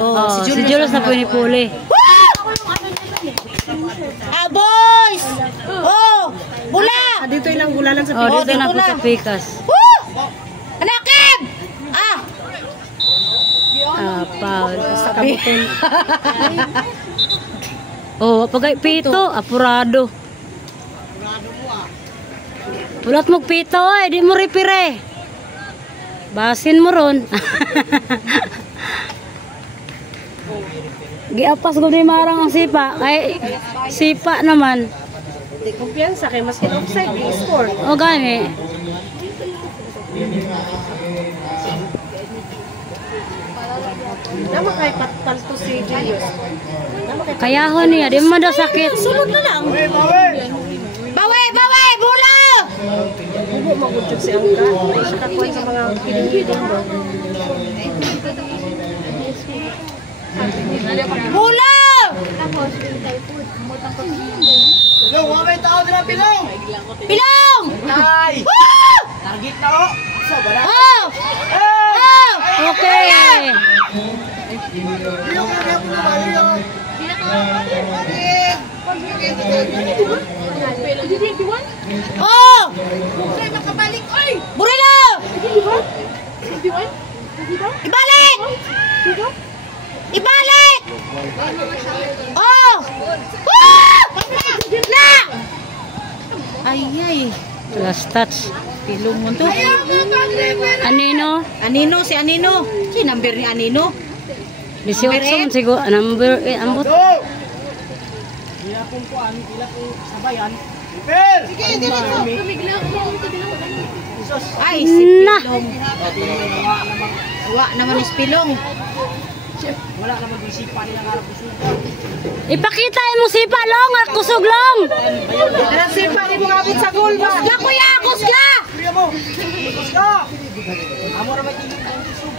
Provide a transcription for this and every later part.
Oh, si Julius na pinipuli. Ah, boys! Oh, bula! Dito ilang bula lang sa Oh, Pikas. dito na po sa Pikas. Anakin! Ah! Paul. Oh, pagay pito, apurado. Ulat mo pito, di mo ripire. Basin mo ron. Giapas ko ni marang ang sipa. Kay sipa naman. Di kumpiyansa kay mas offside, i-score. O gani. Naman kay palto si Julius. Kayahon niya, di mo daw sakit. Sulod na lang. Bawi! Bawi! Bula! Bubo magudjud si Angka. Hindi siya kakuha sa mga pinigilin mo. Bula! Pilong, mga may tao na pilong! Pilong! Ay! Woo! Target na o! So, wala? Oh! Oh! Okay. Pilong na nga po naman yun! Oh! Burilo! Ibalik! Ibalik! Oh! Woo! Na! Ay! Last touch. Pilong mo to. Anino? Anino, si Anino. Si number ni Anino. 18 siguro. Number 8. Ambot. Go! Bila kong kuan, bila kong sabayan. Repair! Sige, dito. Ay, si Na. Pilong. Wa naman is Pilong. Wala naman isipan niya nga po suko. Ipakita mo sipa long, kusog long. Pero si Pari mo ngabot sa goal ba? Kusga kuya, kusga! Kuya mo! Tapos ka! Amo naman tingin ang isog.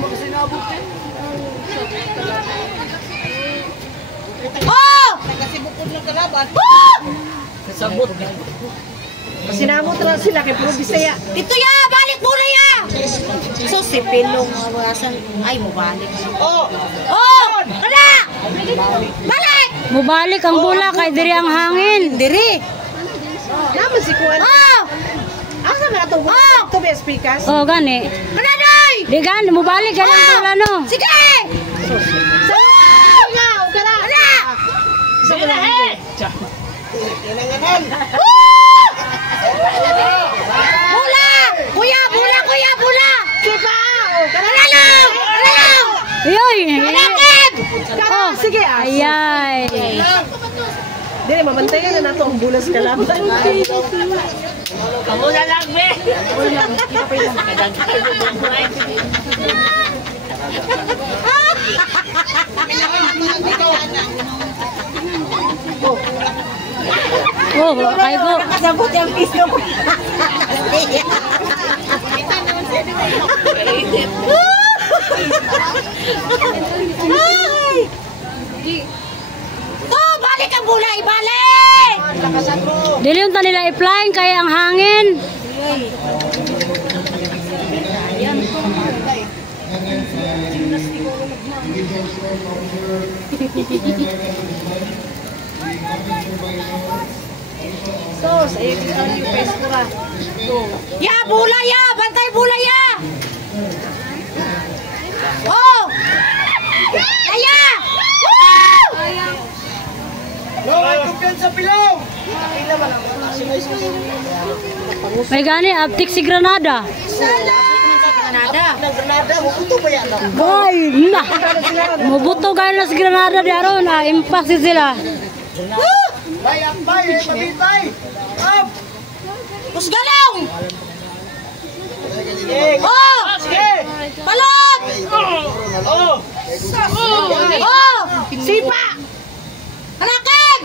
Magsinabot din. Oh! Kasi bukod ng kalaban. Oh! Sabot. Sinamot lang sila kay Puro Bisaya. Dito ya, balik muna ya! So si Pilong, awasan, ay mo balik. Oh! Oh! Kada! Balik! Mubalik ang bula kay diri ang hangin. Diri! Naman si Kuan. Oh! Asa man ato? Oh! To be Pikas. Oh, gani. Kada day! Di gani, mubalik gani ang bula no. Sige! Nga, o kana. Kada! Sige na he. Kailanganan! Bula! Kuya, bula, kuya, bula! Sipa. Kalalong! Kalalong! Ayoy. Kalakid! Oh, Sige, ayay. Dili mabantayan na nato ang bulas kalaban. Kamu na lang, be! Oh, kay go. Sabot yung piso ko. Oh, balik ang bula, ibalik! Dili yung nila i-flying kay ang hangin. So, sa iyo yung face ko ra. Ya, bula ya! Bantay bula ya! Oh! Kaya! Woo! Pilong, ay kumpiyan sa pilong! Pila ba lang? May gani, aptik si Granada. Kanada. Ng Granada, mukuto ba yan? Ay, na. Mubuto gani na si Granada di aron na impas sila. Bayang bay, mabitay! Up! Pusgalong! Sige! Oh! Sige! Balot! Oh! Oh! Sipa! Anakin!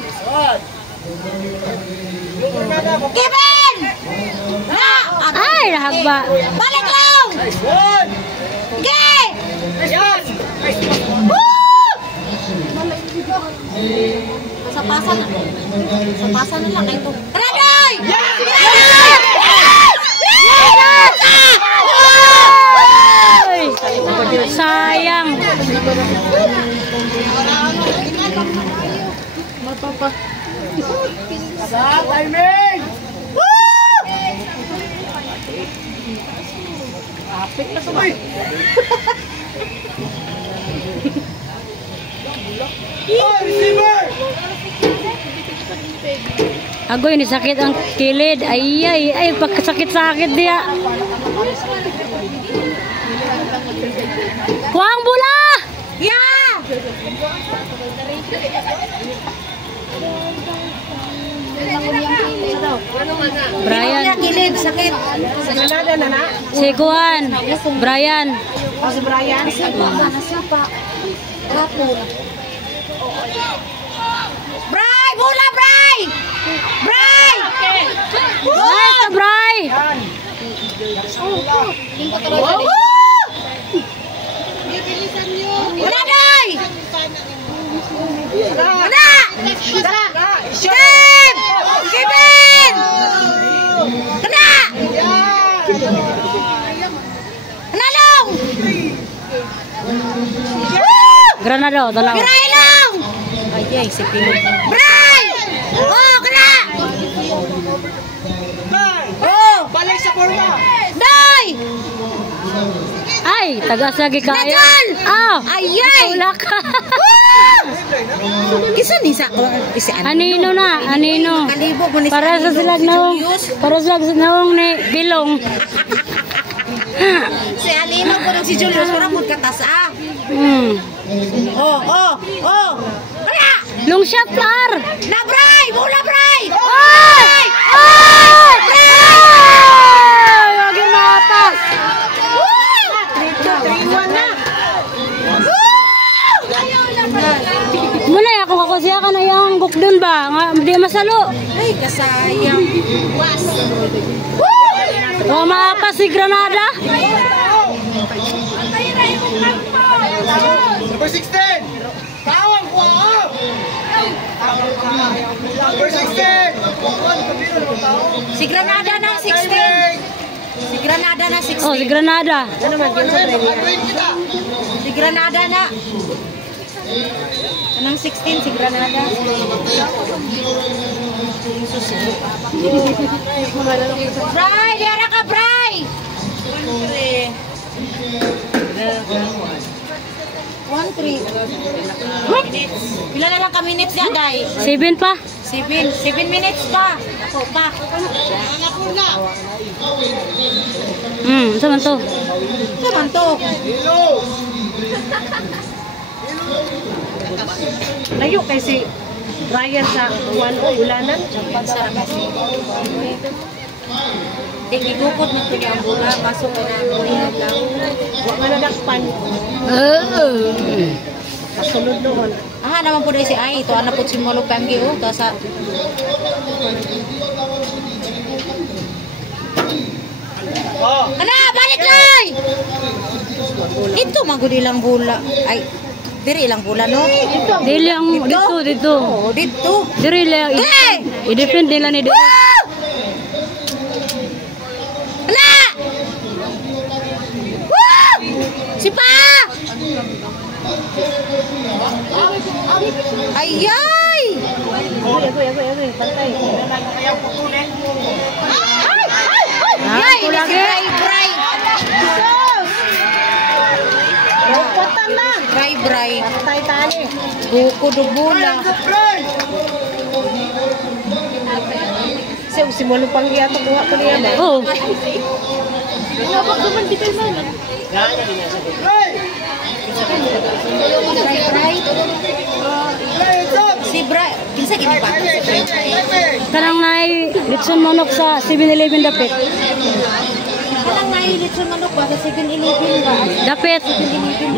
Yung Granada, Kevin! Na! Ay, nahagba. Balik lang! one! Sige! Yan! Woo! Sa-pasan na. Sa-pasan na lang ito. Kanaday! Yes! Yes! Yes! Sa timing! Apik na sa ba? Oh, receiver! Agoy, ni sakit ang kilid. Ay, pagkasakit-sakit dia. Kuang bola! Yeah! Brian. Kilid, sakit. Sa Granada na na. Si Kuan. Brian. O si Brian. Bray! Bola, Bray! Bray! Nice, Bray! Wala, Day! Wala! Kevin! Kevin! Wala! Nanalong! Granado, tanaw. Bray lang! Ay, si Pino. Bray! Oh, kena! Bray! Oh! Balik sa forma! Day! Ay, tagas lagi kayo. Nagal! Ah! Ayay! Wala ka. Isa ni sa isa Anino na, anino. Kalibo mo ni Para sa silag naong, para sa silag naong ni Bilong. si Alino ko si Julius para mo katas ah. Oh. Wala! Long shot par. Na Bray! Bola Bray! Ay! Ay! Ay! Lagi mapas. Muna ako ako siya ka na yung gukdon ba? Nga di masalo. Ay, kasayang. Was. Wa mapas si Granada. Number 16! Tawang ko! Number 16! Si Granada na 16. Si Granada na 16. Oh, si Granada. Ano man yun sa training? Si Granada na. Anong 16 si Granada? Bray! Diara ka, Bray! 1-3. Pila na lang ka minutes niya, Day? 7 pa. 7 minutes pa. Ako pa. Saan man to? Naman to. Layo kay si Brian sa 1-0 ulanan. Gigupot na ko niya ang bola. Pasok ko na ang bola lang. Wa nga nadakpan. Kasunod noon. Ah, naman po na si Ay. Ito, anak po si Molo Panggi. Oh, sa... Oh! Ana, balik lay! Ito, magod ilang bola. Ay, diri ilang bola, no? Dili ang dito. Oh, dito. Diri lang. Hey! I-defend nila ni Diri. Woo! Ana! Woo! Si Pa! Ayay! Agoy, pantay. Ayay! Ako lagi. Bray! Patan na. Bray! Pantay tani. Buko do bola. Bray! Si Molo Panggi ato kuha ko niya ba? Oh, Bray! Bray! Bray, it's up! Si Bray! Kinsa gini ba? Si Bray! Timing! kanang nai litson manok sa 7-Eleven dapit. Kanang nahilit sa manok ba? Sa 7-Eleven ba? Dapit.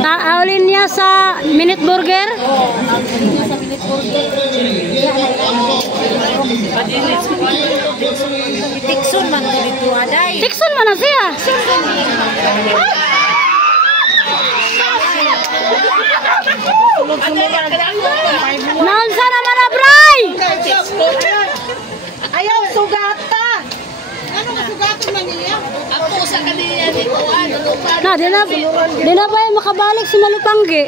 Taawlin niya sa Minute Burger. Sa Minute Burger. Tikson man ko dito, aday. Tikson man na siya. Naunsa naman na, Bray? Ayaw, sugata. Na, di na ba yung makabalik si Malupanggi?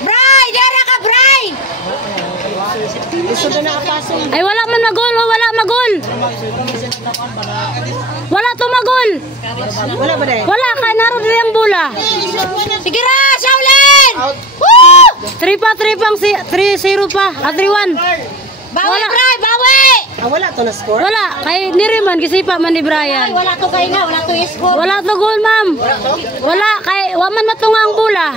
Bray! Dara ka, Bray! Gusto na nakapasok. Ay, wala man magol. Oh, wala magol. Wala to magol. Wala ba dahil? Wala, kaya naroon din ang bola. Sige ra, Shaolin! 3 pa, 3-0 pa. 3-1. Bawi, Wala. Bray, bawi! Wala to na score? Wala, kay niriman, gisipa man ni Ay, Brian. wala to kayo nga, wala to score. Wala to goal, ma'am. Wala, kay waman matunga ang bola.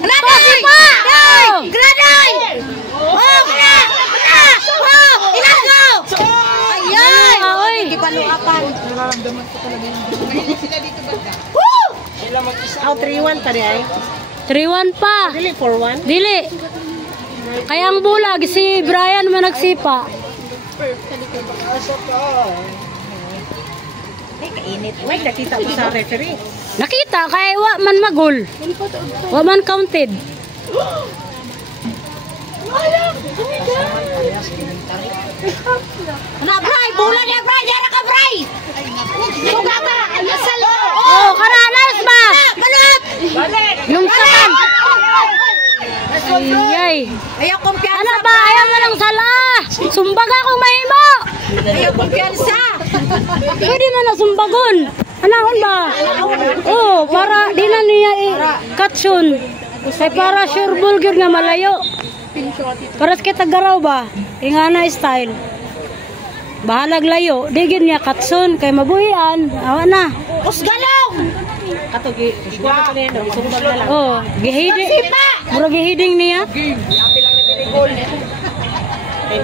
Graday! Oh! Graday! Oh, gra! Gra! Oh, ilan go? Ayan! Ah, oy. Hindi pa lukapan. Oh, 3-1 pa di ay. 3-1 pa. Dili, 4-1. Dili. Kaya ang bulag, si Brian man nagsipa. Ay, kainit. Uy, nakita ko sa referee. Nakita, kaya wa man magol. Wa man counted. Na, Bray! Bola niya, Bray! Yara ka, Bray! Suga ka! Ayasal! Oh, karanas ba? Manap! Yung sakan. Ay, Ayaw kumpiyansa, ano ba? Ayaw mo ng sala. Sumbaga kung mahimo. Ayaw kumpiyansa! Pwede man na sumbagon. Anahon ba? Oh, para di na niya i-catchon. Ay para sure bulgir nga malayo. Para sa kita garaw ba? Ingana style. Bahalag layo. Digin niya katson. Kay mabuhian. Awa na. Usgalong! Ato, gwa ko niya, sumbag na lang. Oh, gihiding. Mura gihiding niya. Ay,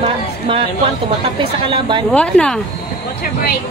makuan to, matapis sa kalaban. Awa na. What's your break?